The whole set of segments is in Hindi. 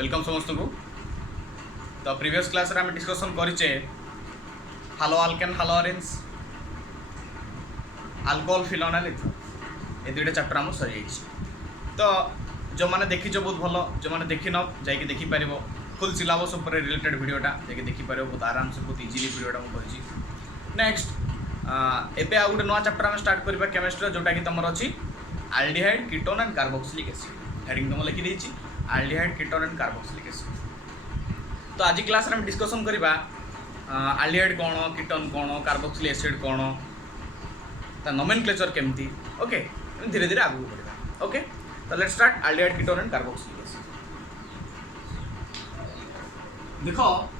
वेलकम समस्त को। तो प्रीवियस क्लास रे आम डिस्कशन करिचे हालो आल्केन हालो ऑरेंज अल्कोहल फिनोल इथर ए दुईटा चैप्टर आम सरी जाइए। तो जो मैंने देखी बहुत भल, जो मैंने देखी न जाकि देखिपर फुल सिलेबस उपर रिलेटेड वीडियोटा जाकि देखिपर बहुत आराम से बहुत इजिली वीडियोटा मुझे। नेक्स्ट एबे आ गोटे नुआ चैप्टर आम स्टार्ट करबा केमिस्ट्री जोटा कि तुम अच्छी aldehyde ketone and carboxylic acid. Heading तुम लिखी देछि aldehyde ketone and carboxylic acid. तो आज क्लास में डिस्कसन करबा आल्डिहाइड कौन, कीटोन कौन, कार्बोक्सिलिक एसिड कौन, ता नोमेनक्लेचर केमती। ओके, धीरे धीरे आगू बढ़ा। ओके, तो let's start aldehyde ketone and carboxylic acid. देखो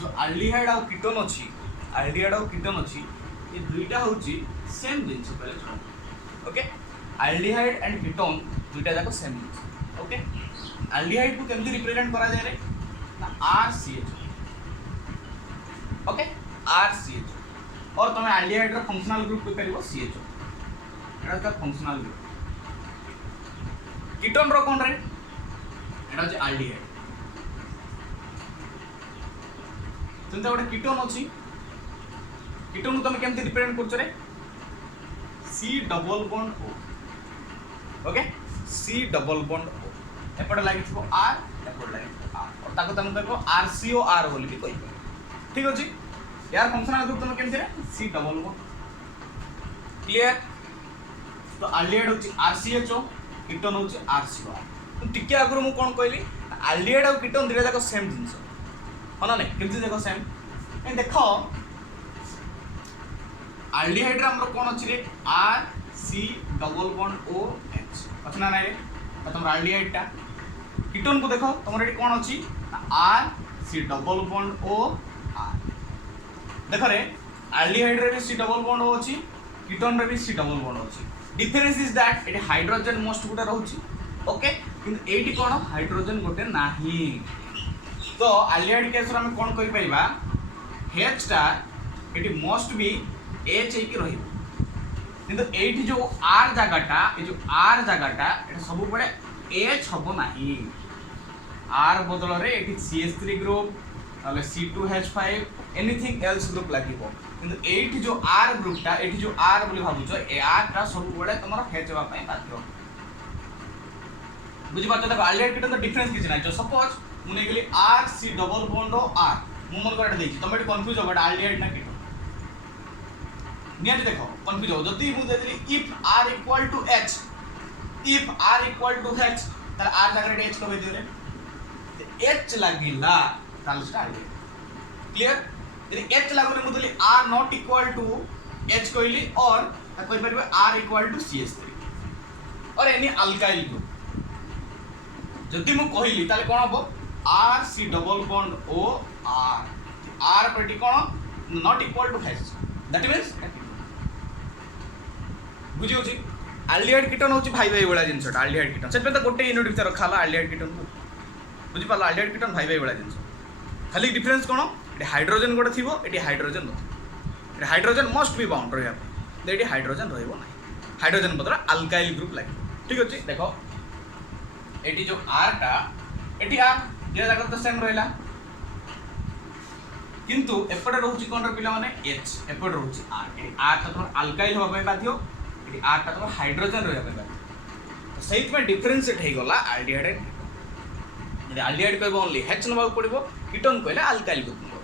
जो आल्डिहाइड और कीटोन अच्छी, आल्डिहाइड और कीटोन अच्छी, ये दुईटा होची सेम जिंस पहले। ओके, आल्डिहाइड एंड कीटोन दुईटा जाक सेम जिंस। ओके, आल्डिहाइड को केमती रिप्रेजेंट करा जाय रे ना RCH। ओके, RCH और तुम आल्डिहाइड रो फंक्शनल ग्रुप को करिवो CHO। एटा का फंक्शनल ग्रुप। कीटोन रो कोन रे, एटा जे आल्डिहाइड। तुमते गोटे कीटोन अछि, कीटोन को तुम केमती रिप्रेजेंट करछ रे C double bond O। Okay, C double bond O एपटे लागि थो R, एपटे लागि थो R और ताको तुम कहबो RCOR बोली भी कहि। ठीक अछि, यार फंक्शनल ग्रुप तुम केमती रे C डबल बॉन्ड। क्लियर? तो आल्डिहाइड होची RCHO, कीटोन होची RCOR। तो टिके आगरो मु कोन कहली आल्डिहाइड और कीटोन दिरा जाको सेम जिंस हो ना। नहीं केमती देखो सेम ए देखो आल्डिहाइड रे हमरो कोन अछि रे RC डबल बॉन्ड OH अछि ना रे। तो तुम आल्डिहाइड टा कीटोन को देखो तुम एटी कोन अछि RC डबल बॉन्ड OR। देखो रे आल्डिहाइड रे भी C डबल बॉन्ड O अछि, कीटोन रे भी C डबल बॉन्ड अछि। डिफरेंस इज दैट एटी हाइड्रोजन मोस्ट गुटा रहउछि। ओके, किंतु एटी कोन हाइड्रोजन गोटे नाही। तो आल्डिहाइड केस रे हम कोन कहि पाइबा H स्टार एटी मोस्ट भी H एक रहिबो, किंतु एटी जो R जगहटा ए जो R जगहटा एटा सब बडे H हबो नाही। R बदल रे एटी CH3 ग्रुप ताले C2H5 एनीथिंग एल्स ग्रुप लागिबो, किंतु एटी जो R ग्रुपटा एटी जो R बोली भाबुछो ए R टा सब बडे तमरो H हेबा पई बाध्य। बुझि पाछो। देखो आल्डिहाइड कीटोन तो डिफरेंस किछ नै। जो सपोज मु नै गेली RC डबल बॉन्ड R मु मन करटा देछि, तमे एटी कंफ्यूज होबा आल्डिहाइड ना कीटोन निया। देखो कंफ्यूज हो जति मु देली if R equal to H, if R equal to H ताले R जगह H को दियो रे H लागिला ताले स्टार्ट। क्लियर? यदि H लागले मु देली R not equal to H कहली और कहि परबे R इक्वल टू CH3 और एनी अल्काइल ग्रुप जदि मु कहली ताले कोन हबो RC double bond OR R प्रति कोन not equal to H that means बुझी होची। आल्डिहाइड कीटोन होची भाई भाई वाला जिंसटा आल्डिहाइड कीटोन से तो गोटे यूनिट भीतर रखाला आल्डिहाइड कीटोन को। बुझी पाला आल्डिहाइड कीटोन भाई भाई वाला जिंस। खाली डिफरेंस कोन एटी हाइड्रोजन गोटे थिबो, एटी हाइड्रोजन नथि। एटी हाइड्रोजन मस्ट बी बाउंड रहया, एटी हाइड्रोजन रहइबो नै। हाइड्रोजन बदला अल्काइल ग्रुप लागि। ठीक अछि, देखो एटी जो R टा एटी R जे जगह तो सेम रहला, किंतु एपटे रहउची कोन रे पिला माने H, एपटे रहउची R। एटी R ता तोर अल्काइल होबा पई बाध्य, एटी R ता तोर हाइड्रोजन रहबा पई बाध्य। तो सहित में डिफरेंस एट हे गला आल्डिहाइड एंड कीटोन। यदि आल्डिहाइड कहबो ओनली H नबा पड़िबो, कीटोन कहले अल्काइल ग्रुप नबो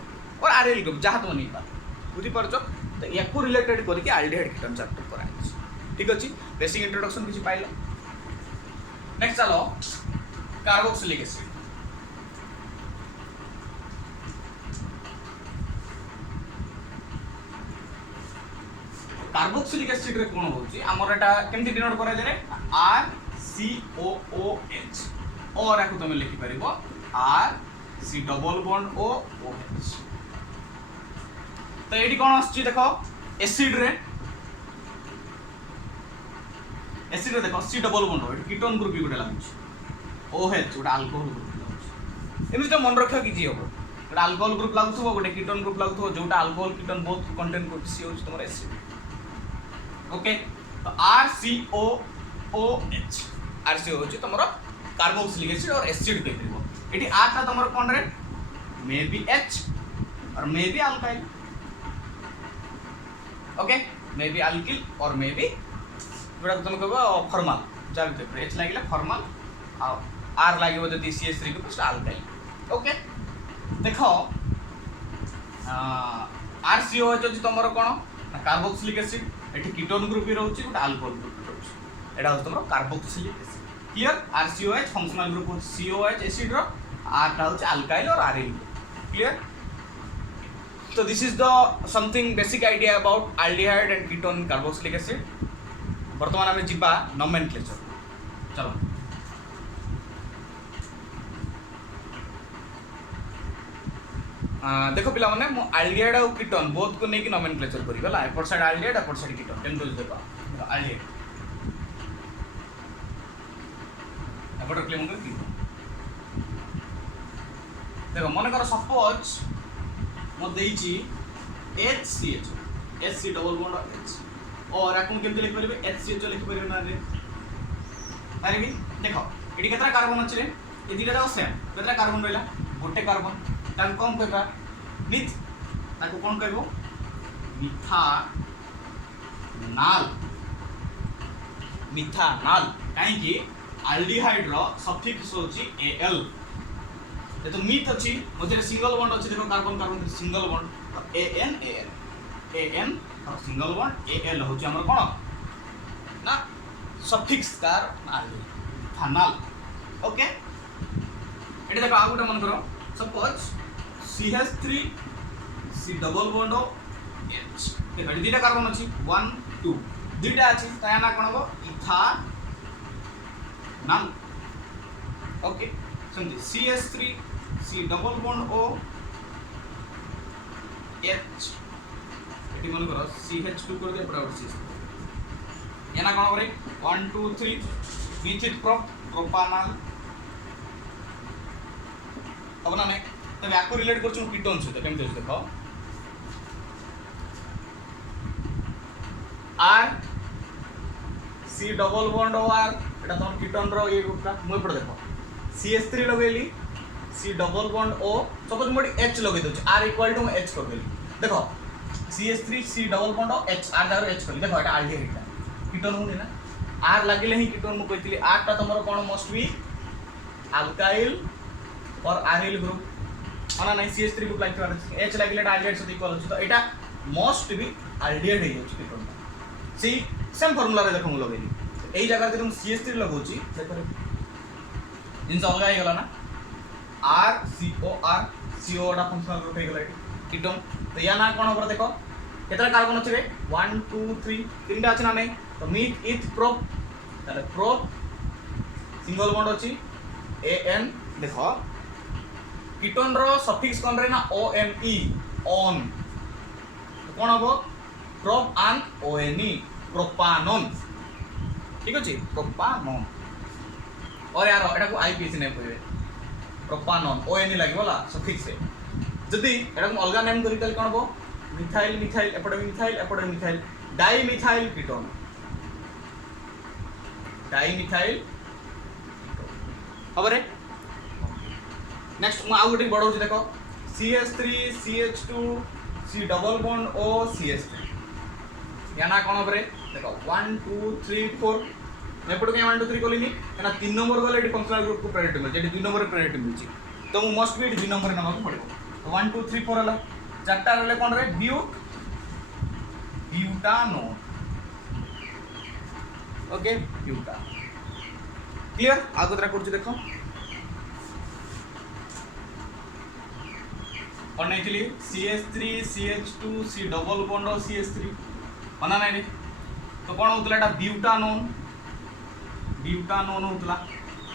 और RL ग्रुप जहा तो नै पा। बुझि परछो? तो या को रिलेटेड करी के आल्डिहाइड कीटोन चैप्टर करा है। ठीक अछि, बेसिक इंट्रोडक्शन किछि पाइलो। नेक्स्ट चलो कार्बोक्सिलिक एसिड। कार्बोक्सिलिक एसिड रे कोन होची हमर एटा केमति डिनोट करा जाय रे RCOOH और याको तुम लिखि परिबो RC डबल बॉन्ड OH। तो एडी कोन आछि देखो एसिड रे देखो C डबल बॉन्ड एटा कीटोन ग्रुप भी गोटे लागुछि, OH गोटे अल्कोहल ग्रुप लागुछि। एमि तो मन रखियो कि जी होबो गोटे अल्कोहल ग्रुप लागुथबो, गोटे कीटोन ग्रुप लागुथबो, जोटा अल्कोहल कीटोन बोथ कंटेन करछि सी होछि तमर एसिड। ओके, तो RCOOH RCO होची तुमरो कार्बोक्सिलिक एसिड और एसिड कहि दिबो। एटी आर टा तुम कौन रे मे बी एच और may be alkyl okay may be alkyl और मे बी जोड़ा तुम कह फॉर्मल जा एच लगे फॉर्मल आर लगे जब CH3 को अल्काइल ओके देख RCOH अच्छी तुम कौन carboxylic acid eighty ketone group भी रोचे गोटे अल्कोहल ग्रुप रोचे एटा तुम carboxylic acid clear RCOH functional group होची COH एसिड रो R टा होची अल्काइल और आरिल clear so this is the something basic idea about aldehyde and ketone carboxylic acid वर्तमान आमे जिबा nomenclature चलो देखो पिला माने मो aldehyde और ketone बोथ को नेकी nomenclature करी गला एपट साइड aldehyde एपट साइड ketone केम तो देखो aldehyde एपट क्लेम कर ketone देखो मन कर सपोज मो देइची HCH HC double bond H और आपन केमते लिख परिबे HCH लिख परिबे ना रे पारिबी देखो एडी केतरा कार्बन अछि रे ए दिटा जाव सेम केतरा कार्बन रहला गोटे कार्बन ताको कोन कहबा मिथ ताको कोन कहबो मिथानाल काहे कि एल्डिहाइड रो सफिक्स होची Al ये तो मीथ अच्छी मझे सिंगल बॉन्ड अच्छी देखो carbon carbon single bond AN और सिंगल बॉन्ड AL होची हमर कोन ना सफिक्स कार मिथानल ओके एटा देखो आ गुटा मन करो suppose CH3 C double bond H देखो एटी दुटा कार्बन अच्छी 1 2 दुटा अच्छी ता ना कोन हो इथानल ओके समझी CH3 C double bond O H eighty मन करो CH2 कर दे बराबर CH याना कोन करे 1 2 3 मिथिल प्रोपानल अब ना मैं तब याको रिलेट करछु कीटोन से केम ते देखो R C double bond O R एटा तोन कीटोन रो ये ग्रुप का मोय पड़ देखो CH3 लगेली C double bond O suppose मोडी H लगे दछ R इक्वल टू H कर देली देखो CH3 C double bond H R जागर H कर देखो एटा एल्डिहाइड कीटोन होनी ना R लागिले ही कीटोन मु कहतिली R टा तमरो कोन मोस्ट बी अल्काइल और आरिल ग्रुप अना नहीं CH3 ग्रुप लागित H लागिले एल्डिहाइड से इक्वल होची तो एटा मोस्ट बी एल्डिहाइड हे होची कीटोन सी सेम फार्मूला रे देखो मु लगेली एई जगह तुम CH3 लगोची देखो जिनसे अलग ही गला ना RCOR CO टा फंक्शनल ग्रुप हे गला कीटोन तो या ना कोन ऊपर देखो केतरा कार्बन अछि रे 1 2 3 तीनटा अछि ना नहीं तो मीथ इथ प्रोप ताले प्रोप सिंगल बॉन्ड अछि AN देखो कीटोन रो सफिक्स कोन रे ना ONE ऑन तो कोन हबो प्रोप आन ONE प्रोपानोन ठीक अछि प्रोपानोन और यार एटा को आईपीसी नेम कहबे प्रोपानोन ONE लागि बोला सफिक्स है जदी एटा को अलगा नेम करी तल कोन हो मिथाइल मिथाइल एपडे मिथाइल डाई मिथाइल कीटोन हबरे नेक्स्ट म आ गुटी बडौ देखो CH3 CH2 C double bond O CH3 याना कोन हबरे देखो 1 2 3 4 एपडो के 1 2 3 कोलिनी एना 3 नंबर गले एटी फंक्शनल ग्रुप को प्रायोरिटी मिल जेटी 2 नंबर प्रायोरिटी मिलची तो मु मस्ट बी 2 नंबर नमा को पड़ो तो 1 2 3 4 हला चारटा रहले कोन रे ब्यूटानो ओके ब्यूटा क्लियर आगो तरा करछु देखो और नहीं चलिए CH3 CH2 C double bond और CH3 मना नहीं रे तो कौन होतला एटा ब्यूटानोन होतला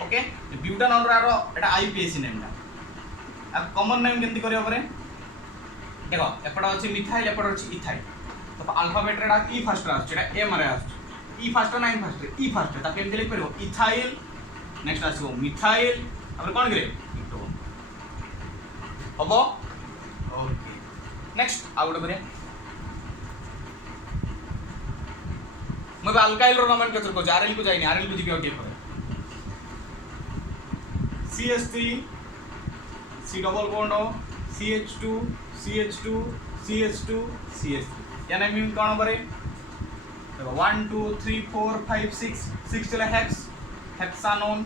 ओके ब्यूटानोन रो एटा आईपीएसी नेम ता अब कॉमन नेम केंति करियो परे देखो एपडा अछि मिथाइल एपडा अछि इथाइल तो अल्फाबेट रेडा ई फर्स्ट आछ एटा एम रे आछ ई फर्स्ट ना इन फर्स्ट ई फर्स्ट ता केंति लिख परबो इथाइल नेक्स्ट आछो मिथाइल अब कोन करे कीटोन हबो ओके नेक्स्ट आउट करे मैं अल्काइल रो नोमेनक्लेचर को आरएल को जाइनी आरएल को जिबे ओके पर CH3 C double bond O CH2 CH2 CH2 CH3 यानी मीन कौन बरे देखो 1 2 3 4 5 6 चले हेक्सानोन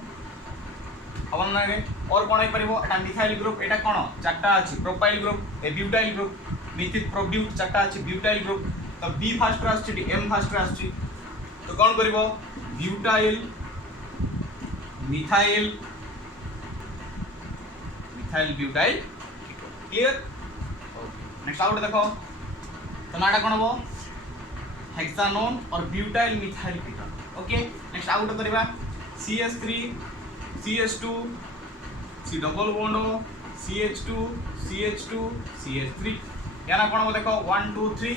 अब ना रे और कौन है परिबो एटा मिथाइल ग्रुप एटा कौन चारटा अछि प्रोपाइल ग्रुप ए ब्यूटाइल ग्रुप मिथिल प्रोब्यूट चारटा अछि ब्यूटाइल ग्रुप तो बी फास्ट आछि एम फास्ट आछि तो कौन करिवो butyl methyl methyl butyl clear next out देखो तो नाटा कौन हो हेक्सानोन और butyl methyl ketone okay next out करबा CH3 CH2 C double bond O CH2 CH2 CH3 याना कौन हो देखो 1 2 3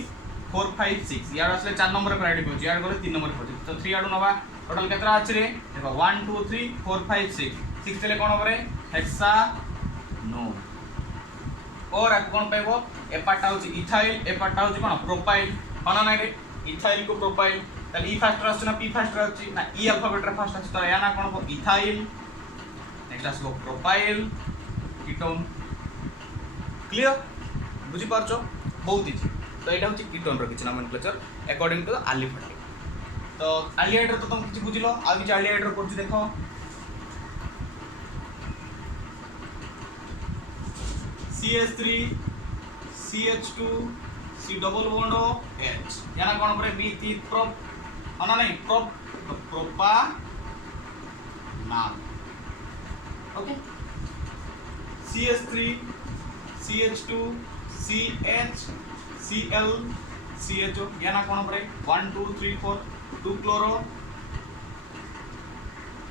4 5 6 यार असले 4 नंबर प्रायोरिटी पहुंची यार गले 3 नंबर पहुंची तो 3 आडू नवा टोटल केतरा अछि रे देखो 1 2 3 4 5 6 चले कौन होबरे हेक्सानोन और आप कौन पाइबो ए पार्ट होची इथाइल ए पार्ट होची कौन प्रोपाइल कोन ना रे इथाइल को प्रोपाइल ताले ई फास्ट आछि ना पी फास्ट आछि ना ई अल्फाबेट रे फास्ट आछि तो याना कौन हो इथाइल नेक्स्ट आसो प्रोपाइल कीटोन क्लियर बुझी पारछो बहुत इजी तो एटा होची कीटोन रो किछ नोमेनक्लेचर अकॉर्डिंग टू एलिफेटिक तो एल्डिहाइड रो तो तुम किछ बुझिलो आ किछ एल्डिहाइड रो करछु देखो CH3 CH2 C double bond O H याना कोन परे बी ती प्रोप अना नहीं प्रोप तो प्रोपा नाम okay CH3 CH2 CH Cl CHO याना कोन परे 1 2 3 4 2 क्लोरो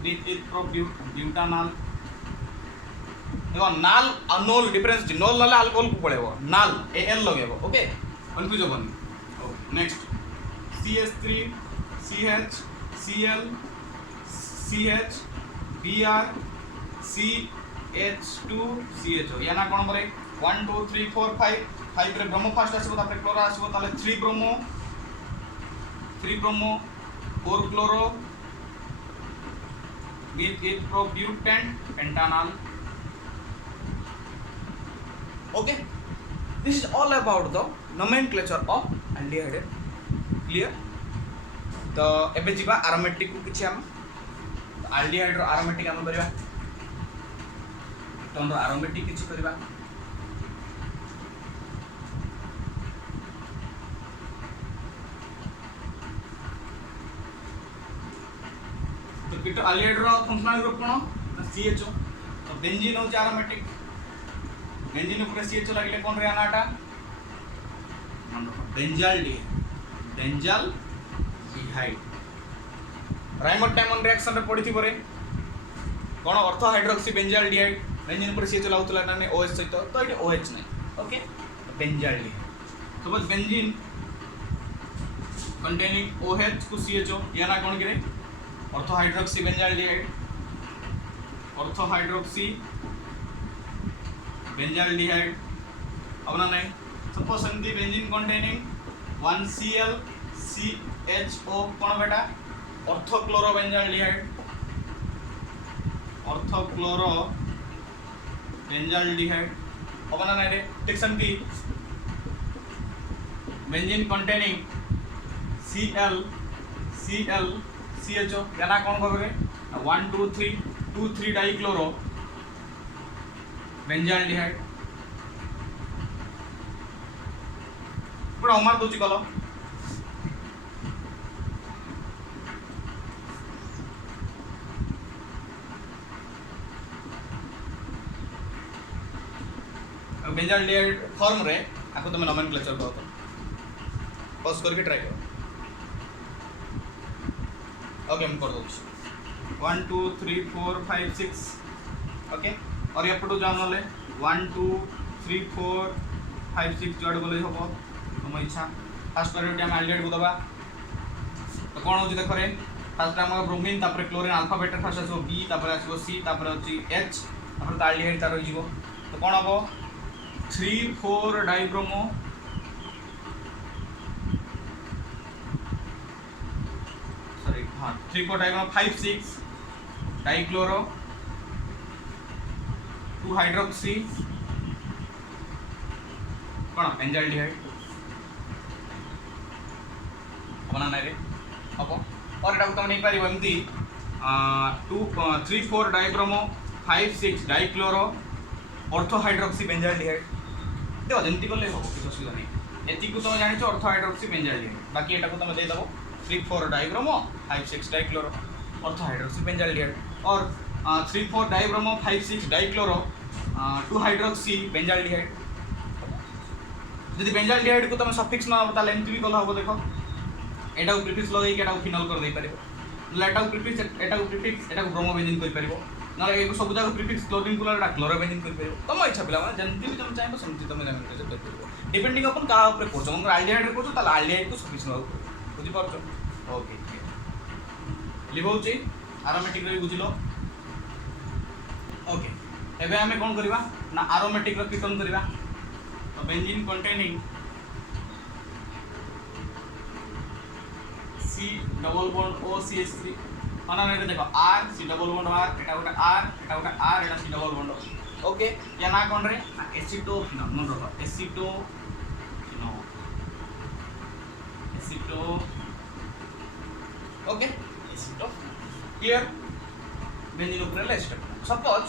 विथ प्रोब्यूटानॉल देखो नाल और नोल डिफरेंस जी नोल नाले अल्कोहल को पड़ेबो नाल Al लगेबो ओके कंफ्यूज होबन okay next CH3 CH Cl CH Br CH2 CHO याना कोन परे 1 2 3 4 5 5 रे ब्रोमो फास्ट आसीबो तापर क्लोरो आसीबो ताले 3 bromo 4 chloro with it probutant pentanol okay this is all about the nomenclature of aldehyde clear तो एबे जिबा aromatic को किछि हम aldehyde रो aromatic हम करबा तो हम aromatic किछि करबा तो aldehyde रो फंक्शनल ग्रुप कोन CHO तो बेंजीन हो aromatic बेंजीन ऊपर CHO लागले कोन रे आनाटा बेंजाल डिहाइड राइमोटाइमन रिएक्शन रे पड़ी थी परे कोन ortho hydroxy benzaldehyde benzene ऊपर CHO लाउतला ना OH सहित तो एटी OH नै okay benzaldehyde suppose benzene containing OH को CHO याना कोन करे ortho hydroxy benzaldehyde ortho hydroxy benzaldehyde अब ना नहीं suppose something benzene containing 1Cl CHO कोन बेटा ortho chloro benzaldehyde ortho chloro benzaldehyde अब ना नहीं ठीक something benzene containing Cl CHO याना कोन करे 1 2 3 2 3 डाइक्लोरो बेंजाल डिहाइड पूरा उमार दोची कलो बेंजाल डिहाइड फॉर्म रे आको तुम नोमेनक्लेचर करो पॉज करके ट्राई करो ओके हम कर दो 1 2 3 4 5 6 ओके और ये पटो जान ले 1 2 3 4 5 6 जोड़ बोले हबो तुम इच्छा फर्स्ट प्रायोरिटी हम एल्डिहाइड को दबा तो कोन हो देखो रे फर्स्ट हम ब्रोमीन तापर क्लोरीन अल्फाबेट फर्स्ट आसो बी तापर आसो सी तापर अछि एच तापर तो एल्डिहाइड तार हो जिवो तो कोन हबो 3 4 डाइब्रोमो सॉरी हां 3 4 डाइब्रोमो 5 6 डाइक्लोरो 2 हाइड्रोक्सी कौन बेंजाल्डिहाइड बना ना रे हम और एटा तुम नहीं पारिबो एमती 3 4 dibromo 5 6 dichloro ortho hydroxy benzaldehyde देखो जंती कले हो किछ असुविधा नहीं एति को तुम जानिछो ऑर्थो हाइड्रोक्सी बेंजाल्डिहाइड बाकी एटा को तुम दे दबो 3 4 dibromo 5 6 dichloro ortho hydroxy benzaldehyde और 3 4 डाइब्रोमो 5 6 डाइक्लोरो 2 हाइड्रोक्सी बेंजाल्डिहाइड यदि बेंजाल्डिहाइड को तुम सफिक्स न हो ताले एमती भी कल हो देखो एटा को प्रीफिक्स लगे के एटा को फिनोल कर दे पारिबो नले एटा को प्रीफिक्स एटा को ब्रोमोबेंजीन कर पारिबो नले एक सब जाक प्रीफिक्स क्लोरीन कुलर एटा क्लोरोबेंजीन कर पारिबो तुम इच्छा पिला माने जंती भी तुम चाहबो समझी तुम जान कर पारिबो डिपेंडिंग अपन का ऊपर कोच हम आल्डिहाइड रे कोच ताले आल्डिहाइड को सफिक्स न बुझी पारछो ओके लिबोची एरोमेटिक रे बुझिलो ओके एबे हमें कोन करबा ना एरोमेटिक रो कीटोन करबा तो benzene containing C double bond OCH3 माना ने देखो R C double bond R एटा गोटे R एटा गोटे R एटा C डबल बॉन्ड ओके या ना कोन रे एसिटोफिनोल मन रखो acetophenone okay acetophenone clear benzene ऊपर ले step suppose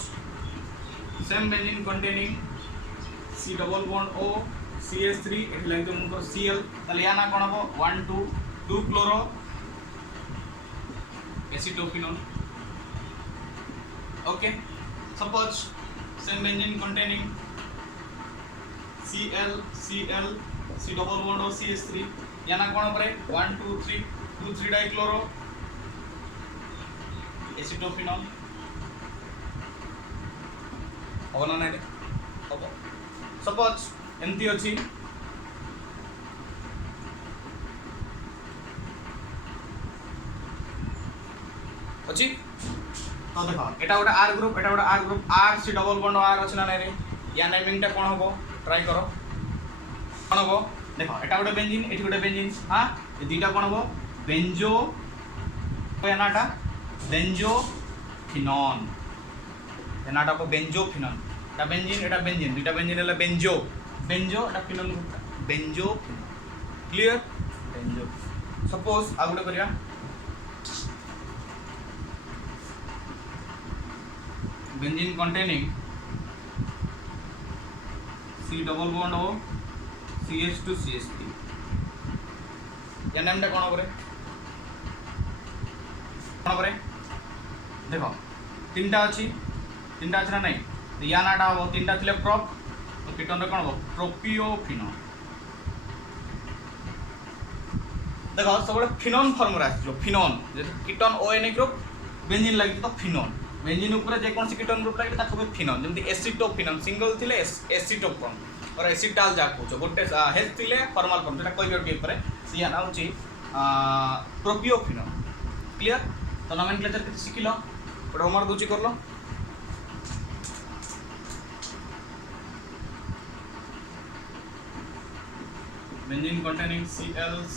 same benzene containing C double bond O CH3 at line तो मुको Cl ताले या ना कोन हो 1 2 chloro acetophenone okay suppose same benzene containing Cl C double bond CH3 या ना कोन परे 1 2 3 डाइक्लोरो एसिटोफिनोल होना ना अब सपोज एमती अछि अच्छी तो देखो एटा गोटे आर ग्रुप एटा गोटे R group R C double bond R अछि ना रे या नेमिंगटा कोन हबो ट्राई करो कोन हबो देखो एटा गोटे बेंजीन एठी गोटे बेंजीन हां ए दुईटा कोन हबो बेंजो एनाटा बेंजोफिनोन एनाटा को बेंजोफिनोन एटा बेंजीन दुईटा बेंजीन हला बेंजो एटा phenol benzo clear benzo suppose आ गोटे करिया benzene containing C double bond O CH2 CH3 या नामटा कोन करे देखो तीनटा अछि ना नहीं तो या नाटा हो तीनटा थिले प्रोप तो कीटन रे कोन हो प्रोपियोफिनोल देखो सब फिनोन फॉर्म रे आछलो फिनोन जे कीटन ON ग्रुप बेंजीन लागि तो फिनोन बेंजीन ऊपर जे कोन से कीटन ग्रुप लागि ताको भी फिनोन जेमति एसिटोफिनोन सिंगल थिले एसिटोफोन और एसिटाल जा कोच गोटे हेल्थ थिले फॉर्मल फॉर्म जेटा कहबे के ऊपर सिया ना होची प्रोपियोफिनोल क्लियर तो नोमेनक्लेचर के सिखिलो गोटे होमवर्क दूची करलो benzene containing Cl C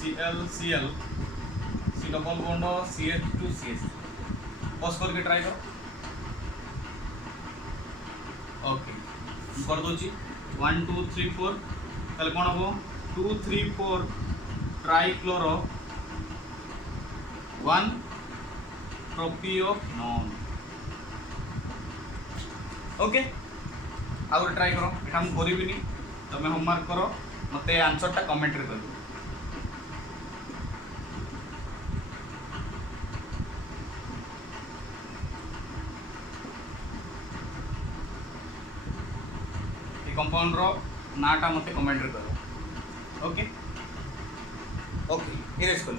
double bond CH2 CH pause करके ट्राई करो ओके कर दोची 1 2 3 4 ताले कोन हो 2 3 4 ट्राइक्लोरो 1 प्रोपियोफिनोल ओके आउ ट्राई करो एटा हम करिबिनी तमे होमवर्क करो मते आंसर टा कमेंट रे करो कंपाउंड रो नाटा मते कमेंट रे करो ओके ओके इरेज कर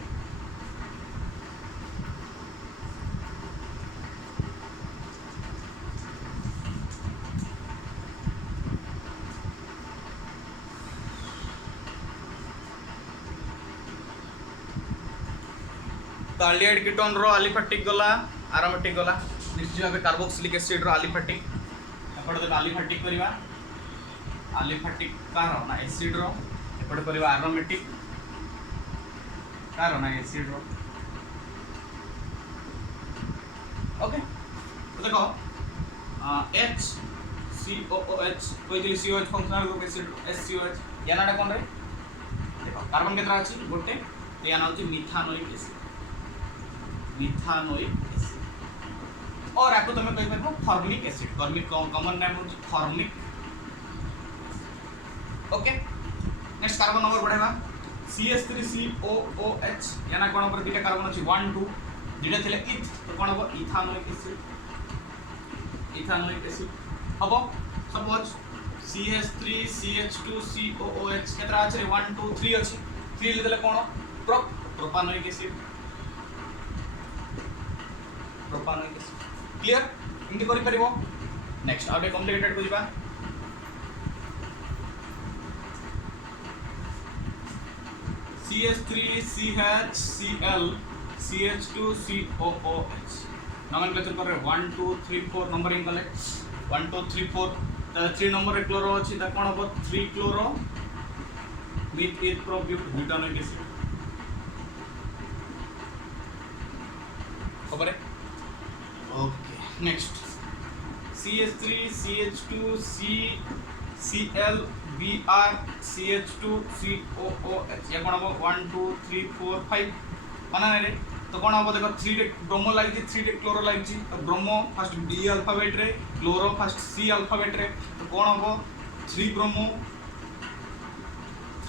तो एल्डिहाइड कीटोन रो एलिफेटिक गला एरोमेटिक गला निश्चित भाव कार्बोक्सिलिक एसिड रो एलिफेटिक एपटे तो एलिफेटिक करबा एलिफेटिक कार ना एसिड रो एपटे करबा एरोमेटिक कार ना एसिड रो ओके तो देखो H COOH कोइतली COH functional group acid SCOH या नाटा कोन रे देखो कार्बन केतरा अछि गोटे या ना होची मिथानोइक एसिड और आपको तुम कहि परबो formic acid formic common name होची formic okay next carbon number बढ़ेबा CH3COOH या ना कोन पर दिटा कार्बन अछि 1 2 दिटा थिले इथ तो कोन हो इथानोइक एसिड हबो सपोज CH3CH2COOH केतरा अछि 1 2 3 अछि 3 ले देले कोन प्रोपानोइक एसिड क्लियर इनके करि परिबो नेक्स्ट आबे कॉम्प्लिकेटेड को जिबा CH3CHCl CH2COOH नोमेनक्लेचर करे 1 2 3 4 नंबरिंग कले 1 2 3 4 त 3 नंबर रे क्लोरो अछि त कोन हो 3 क्लोरो विथ इथ प्रोब्यूट ब्यूटानोइक एसिड खबर है okay next CH3CH2CCl Br CH2COOH या कोन हो 1 2 3 4 5 माना रे तो कोन हो देखो 3 रे ब्रोमो लागि 3 रे क्लोरो लागि तो ब्रोमो फर्स्ट B अल्फाबेट रे क्लोरो फर्स्ट C अल्फाबेट रे तो कोन हो 3 ब्रोमो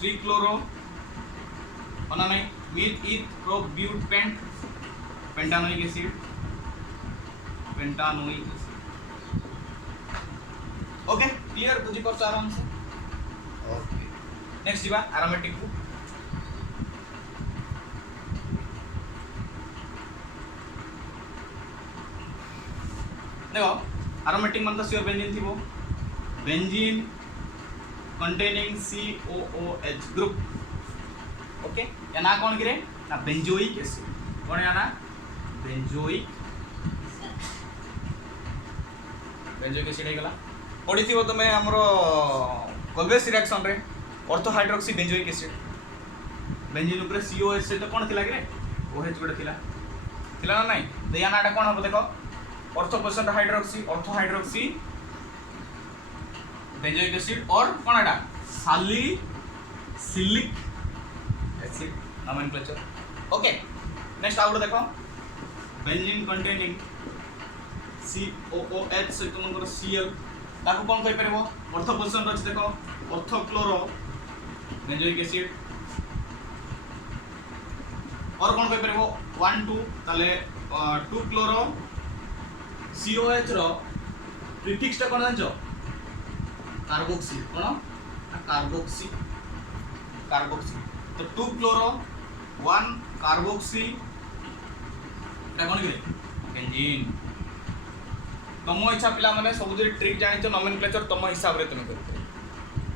3 क्लोरो माना नहीं विथ इथ प्रोब्यूट पेंटानोइक एसिड ओके क्लियर बुझी कर आराम से ओके नेक्स्ट जीवा एरोमेटिक को देखो एरोमेटिक मन तो sure benzene Thibaut benzene containing COOH group okay या ना कोन गिरे ना बेंजोइक एसिड कोन या ना बेंजोइक एसिड हे गला पड़ी थी तुम आमर कोल्वेस रिएक्शन रे ortho hydroxy benzoic acid benzene ऊपर COH से तो कोन थिला रे OH गोटे थिला ना नहीं तो या नाटा कोन हो देखो ortho position hydroxy benzoic acid और कोन एटा salicylic acid nomenclature okay next out देखो बेंजीन कंटेनिंग COOH से तुमको Cl ताको कोन कहि परबो ऑर्थो पोजिशन रछ देखो ऑर्थो क्लोरो बेंजोइक एसिड और कोन कहि परबो 1 2 ताले 2 क्लोरो COH रो प्रीफिक्स ता कोन जानछो कार्बोक्सी कोन कार्बोक्सी तो 2 क्लोरो 1 कार्बोक्सी एटा कोन के बेंजीन तुम इच्छा पिला माने सब जे ट्रिक जानि छ नोमेनक्लेचर तुम हिसाब रे तुम करते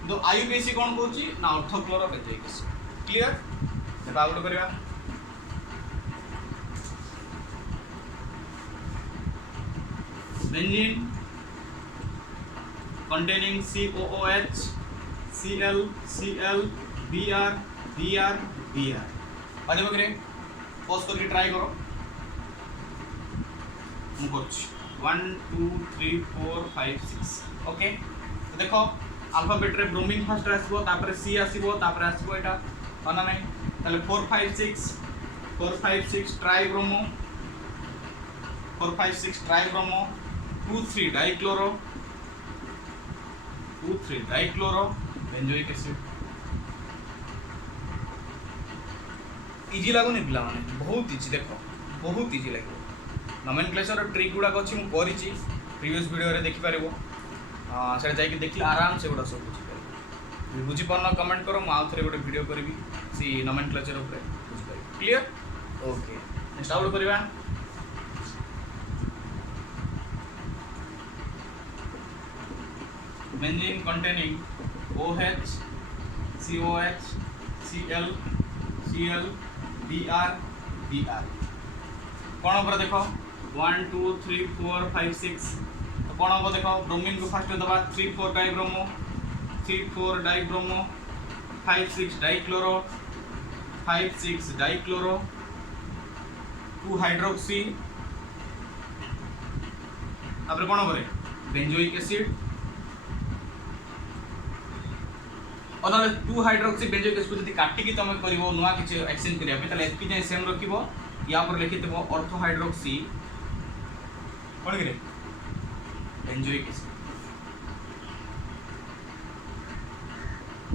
तो आईयूपीएसी कोन कहूची ना ortho chloro benzoic acid clear देखा आउट करबा benzene containing COOH Cl Br बाजे बगरे पॉज करके ट्राई करो मु करछ 1 2 3 4 5 6 ओके तो देखो अल्फाबेट रे ब्रोमीन फर्स्ट आसीबो तापर C आसीबो तापर आसीबो एटा माना नै ताले 4 5 6 tri bromo 4 5 6 tri bromo 2 3 dichloro benzoic acid easy लागुनी पिला माने बहुत इजी देखो बहुत इजी लागो नोमेनक्लेचर ट्रिक गुडा अछि मु करिछि प्रीवियस वीडियो रे देखि पारिबो सेटा जाई कि देखि आराम से गुडा सब बुझि पारिबो बुझि परना कमेंट करो मु आउ थरे गुडे वीडियो करबी सी नोमेनक्लेचर ऊपर बुझि पारिबो क्लियर ओके नेक्स्ट आउट करबा benzene containing OH COH Cl Br कौन पर देखो 1 2 3 4 5 6 तो कौन हम देखो ब्रोमीन को फर्स्ट दबा 3 4 dibromo 3 4 dibromo 5 6 dichloro 5 6 dichloro 2 hydroxy तापर कौन करे बेंजोइक एसिड और 2 हाइड्रोक्सी बेंजोइक एसिड को जब काटिकी तुम कर नुआ किसी एक्सचेंज करने एचपी जाए सेम रखिबो या पर लिखिथबो ऑर्थो हाइड्रोक्सी कौन करे बेंजोइक एसिड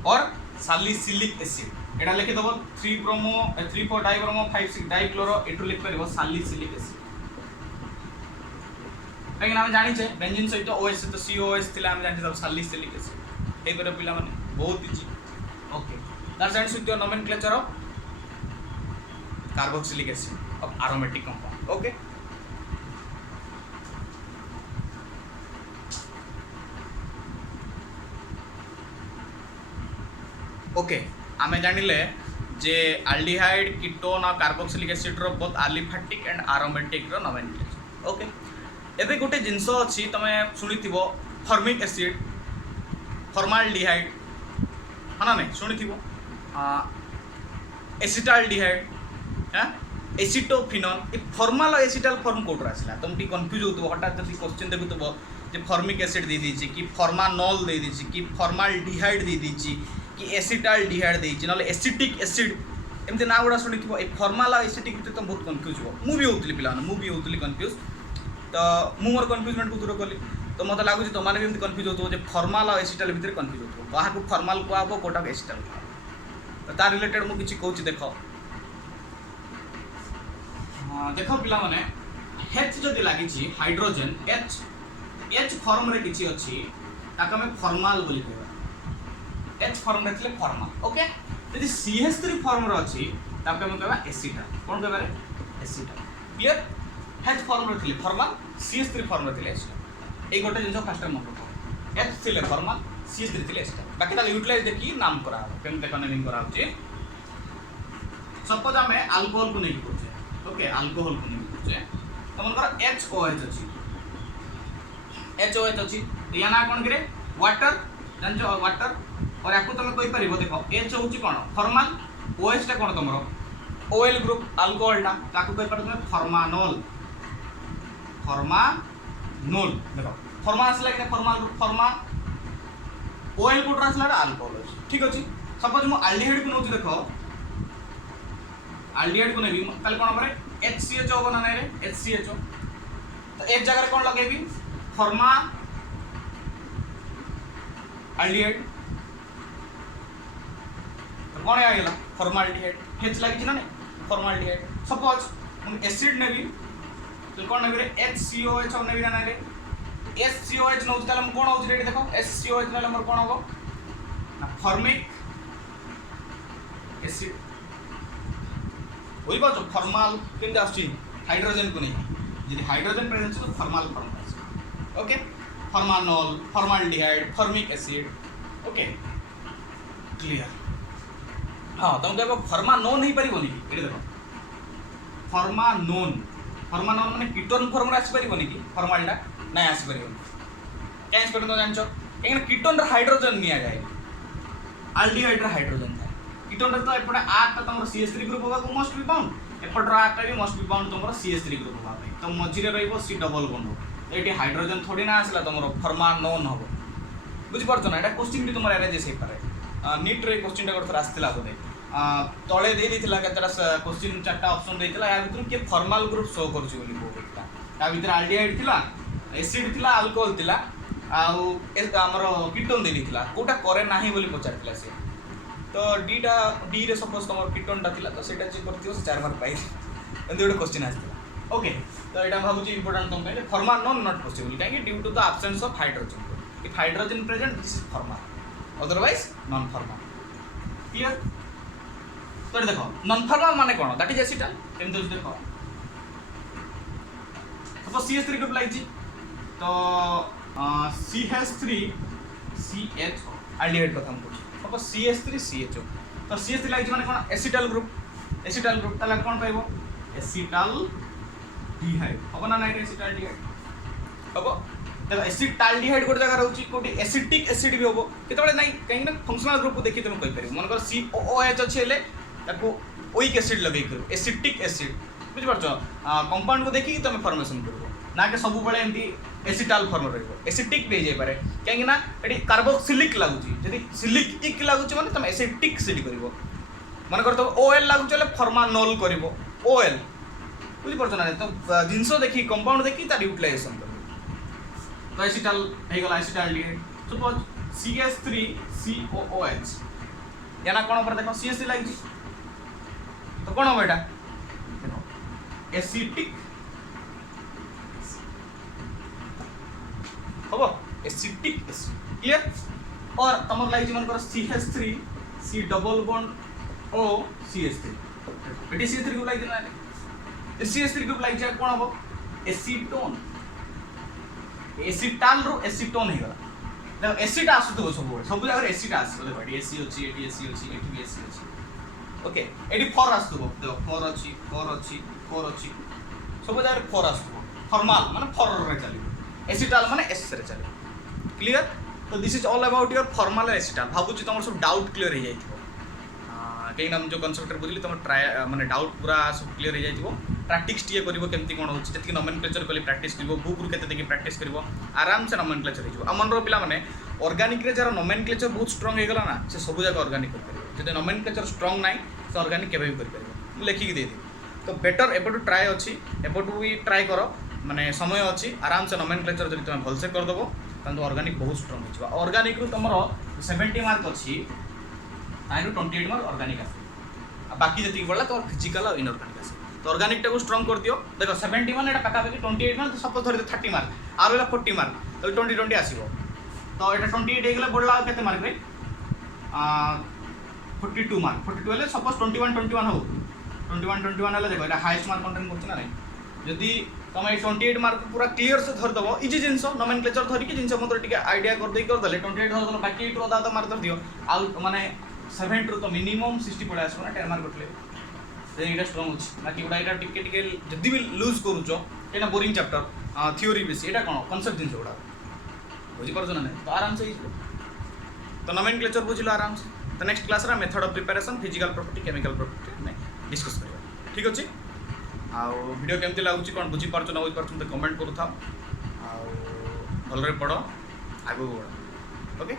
और सालिसिलिक एसिड एटा लिखि दबो 3,4 डाइब्रोमो 5,6 डाइक्लोरो एटु लिख परबो सालिसिलिक एसिड कहीं हम जानी छे बेंजीन सहित ओएच तो COOH थिला हम जानि सब सालिसिलिक एसिड ए पर पिला माने बहुत easy okay that's end with your nomenclature of carboxylic acid of aromatic compound okay okay आमे जानिले जे एल्डिहाइड कीटोन और कार्बोक्सिलिक एसिड रो बोथ एलिफैटिक एंड एरोमेटिक रो नोमेनक्लेचर ओके एबे गोटे जिनस अच्छी तुम शुणिथिबो फॉर्मिक एसिड फॉर्माल्डिहाइड है ना नहीं शुणिथिबो एसिटाल्डिहाइड हां एसिटोफिनॉल ए फॉर्माल और एसिटाल फॉर्म कोड आसला तुम टी कंफ्यूज होतो हटात जदी क्वेश्चन देखुतबो जे फॉर्मिक एसिड दे दीची कि फॉर्मानॉल दे दीची कि फॉर्माल्डिहाइड दे दीची कि एसिटाल्डिहाइड दे दीची नले एसिटिक एसिड एमते ना गुडा शुणिथिबो ए फॉर्माल और एसिटिक भितर तुम बहुत कंफ्यूज हो मु भी होतली पिला मु भी होतली कंफ्यूज तो मु मोर कन्फ्यूजमेंट को दूर कली तो मत लगुच तुम भी एमती कन्फ्यूज हो फॉर्माल और एसिटाल भितर कन्फ्यूज हो क्या फॉर्माल कहब कोटा एसिटाल तो तार रिलेटेड मु किछि कहूची देख देख पिला माने H जदि लागिछि हाइड्रोजन H फॉर्म रे किछि अछि ताका हम फॉर्माल बोली कहबा H फॉर्म रे थिले फॉर्माल ओके यदि CH3 फॉर्म रे अछि ताका हम कहबा एसिटाल कोन कहबा रे एसिटाल क्लियर H फॉर्म रे थिले फॉर्माल CH3 फॉर्म रे थिले एसिटाल ए गोटे जिंस फर्स्ट टाइम मत H थिले फॉर्माल CH3 थिले एसिटाल बाकी ताले यूटिलाइज देखि नाम करा केम देखा नेमिंग करा होची सपोज हमें अल्कोहल को नहीं करछे ओके अल्कोहल को नहीं करछे तो मनकर HOH अछि HOH अछि या ना कोन करे वाटर जानजो वाटर और याकू तुम कहि परिबो देखो H होची कोन फॉर्माल OH टा कोन तमरो OL ग्रुप अल्कोहल टा ताकू कहि पर तुम फॉर्मानोल फॉर्मानोल देखो फॉर्मा आसला कि फॉर्माल ग्रुप फॉर्मा OL कोड आसला अल्कोहल ठीक अछि सपोज मु एल्डिहाइड को नोची देखो एल्डिहाइड को नेबी ताले कोन परे HCH हो ना रे HCH तो एक जगह रे कोन लगेबी फॉर्मा एल्डिहाइड तो कोन आइला फॉर्माल्डिहाइड H लागि ना नहीं फॉर्माल्डिहाइड सपोज हम एसिड नेबी तो कोन नेबी रे HCOH हम नेबी ना रे SCOH नोच ताले हम कोन होची रे देखो SCOH नाले हमर कोन होबो ना फॉर्मिक एसिड बुझी पाछो फॉर्माल केमते आछि हाइड्रोजन को नहीं यदि हाइड्रोजन प्रेजेंट तो फॉर्माल फॉर्म आछि okay formanol formaldehyde formic acid okay clear हां तुम कहबो फॉर्मानोन नहीं परिबोनी एटे देखो फॉर्मानोन फॉर्मानोन माने कीटोन फॉर्म रे आसी परिबोनी कि फॉर्मालडा नहीं आसी परिबोनी कैंस करन जानछो एने कीटोन रे हाइड्रोजन निया जाय एल्डिहाइड रे हाइड्रोजन था कीटोन रे तो एपडा R ता तमरो CH3 ग्रुप होगा को मोस्ट बी बाउंड एपडर R ता भी मोस्ट बी बाउंड तमरो CH3 ग्रुप होगा तो मझी रे रहइबो C डबल बॉन्ड एटी हाइड्रोजन थोड़ी ना आसला तमरो फॉर्मानोन होबो बुझि परछो ना एटा क्वेश्चन भी तुमरा एरे जे सही पारे नीट रे क्वेश्चन टा करथरा आस्तिला बोले तळे दे दिथिला केतरा क्वेश्चन चारटा ऑप्शन देथिला या भितर के फॉर्माल ग्रुप शो करछु बोली बोलता या भितर एल्डिहाइड थिला एसिड थिला अल्कोहल थिला आउ हमरो कीटोन दे दिथिला कोटा करे नाही बोली पचारथिला से तो डी रे सपोज तमर कीटोन टा थिला तो सेटा जे करथियो से 4 मार्क पाइ एंड एटा क्वेश्चन आस्तिला ओके तो एटा भाबुची इंपोर्टेंट तुम कहले फॉर्मानोन नॉट पॉसिबल काहे due to the absence of hydrogen if hydrogen present this is formal otherwise non formal clear तो देखो नॉन फॉर्माल माने कोन दैट इज एसिटाल केमते देखो सपोज CH3 ग्रुप लाइछि तो CH3 CHO एल्डिहाइड कथम कहू सपोज CH3 CHO तो CH3 लाइछि माने कोन एसिटाल ग्रुप ताला कोन पाइबो एसिटाल डिहाइड होबो ना नाइ एसिटाल्डिहाइड होबो देखो एसिटाल्डिहाइड गोटे जगह रहउची कोटी एसिटिक एसिड भी होबो केतबे नाही कहीं ना फंक्शनल ग्रुप को देखि तुम कहि परिबो मन कर COOH अछि हेले ताको ओइक एसिड लगै करू एसिटिक एसिड बुझि परछो कंपाउंड को देखि तुम फॉर्मेशन करबो ना कि सब बेले एमती एसिटाल फॉर्म रहिबो एसिटिक भी जाय पारे कहीं ना एटी कार्बोक्सिलिक लागुची जदी सिलिक इक लागुची माने तुम एसिटिक सिली करिवो मन कर तो ओएल लागुची ले फॉर्मानोल करिवो ओएल बुझी परछ ना तो जिंसो देखि कंपाउंड देखि तार यूटिलाइजेशन करिवो तो एसिटाल हे गला एसिटाल्डिहाइड सपोज CH3COOH याना कोन पर देखो CH3 लागिची तो कोन हो बेटा देखो एसिटिक हबो एसिटिक एसिड क्लियर और तमर लागिची मन कर CH3 C double bond O CH3 बेटी CH3 ग्रुप लागिची ना CH3 ग्रुप लागिची कोन हबो एसीटोन एसिटाल रो एसीटोन हे गला देखो एसिड आसुतो सब जगह एसिड आसो देखो एटी एसी अछि एटी एसी अछि एटी भी एसी अछि ओके एटी 4 आसुतो देखो 4 अछि 4 अछि 4 अछि सब जगह 4 आसुतो फॉर्मल माने 4 रे चली एसिटाल माने एस रे चली क्लियर तो this is all about your formal acetal भाबुची तुम सब डाउट क्लियर हो जाइथिबो कहीं हम जो कन्सेप्ट बुझली तुम ट्राय माने डाउट पूरा सब क्लियर हो जाइथिबो प्रैक्टिस टिए करिवो केमती कोन होछि जति नोमेनक्लेचर कली प्रैक्टिस करिवो बुक रु केते देखि प्रैक्टिस करिवो आराम से नोमेनक्लेचर हो जिवो अमन रो पिला माने ऑर्गेनिक रे जरा नोमेनक्लेचर बहुत स्ट्रांग हे गला ना से सब जगह ऑर्गेनिक कर परिवो जति नोमेनक्लेचर स्ट्रांग नै से ऑर्गेनिक केबे भी कर परिवो लेखि के दे दे तो बेटर एपटू ट्राय अछि एपटू भी ट्राय करो माने समय अछि आराम से नोमेनक्लेचर जति तुम भल से कर दबो तंतो ऑर्गेनिक बहुत स्ट्रांग हो जिवो ऑर्गेनिक रु तमरो 70 मार्क अछि आइनु 28 मार्क ऑर्गेनिक आसे बाकी जति पड़ला तो फिजिकल और इनऑर्गेनिक आसे तो ऑर्गेनिक टाको स्ट्रांग कर दियो देखो 70 मान एटा पाका पाकी 28 मान तो सपोज धरि 30 मार्क आरो 40 मार्क तो 20 आसीबो तो एटा 28 हे गेला बडला केते मार्क रे 42 मार्क 42 हेले सपोज 21 हो 21 हेले देखो एटा हाईएस्ट मार्क कंटेंट करछ ना नै जदी तुम 28 मार्क पूरा क्लियर से धर दबो इजी जिंस नोमेनक्लेचर धरि के जिंस मतलब टिके आईडिया कर दे कर दले 28 धर दलो बाकी 8 रो मार्क धर दियो आ माने 7 रो तो मिनिमम 60 पडा आसो ना 10 मार्क उठले एटा स्ट्रांग अछि बाकी उडा एटा टिके टिके जदी भी लूज करूचो एना बोरिंग चैप्टर थ्योरी बेसी एटा कोन कांसेप्ट जिंस उडा बुझी परछ ना तो आराम से तो नोमेनक्लेचर बुझिलो आराम से तो नेक्स्ट क्लास रा method of preparation physical property chemical property में डिस्कस करबा ठीक अछि आ वीडियो केमति लागुची कोन बुझी परछ ना बुझी परछ तो कमेंट करू था आ भल रे पढो आगु ओके।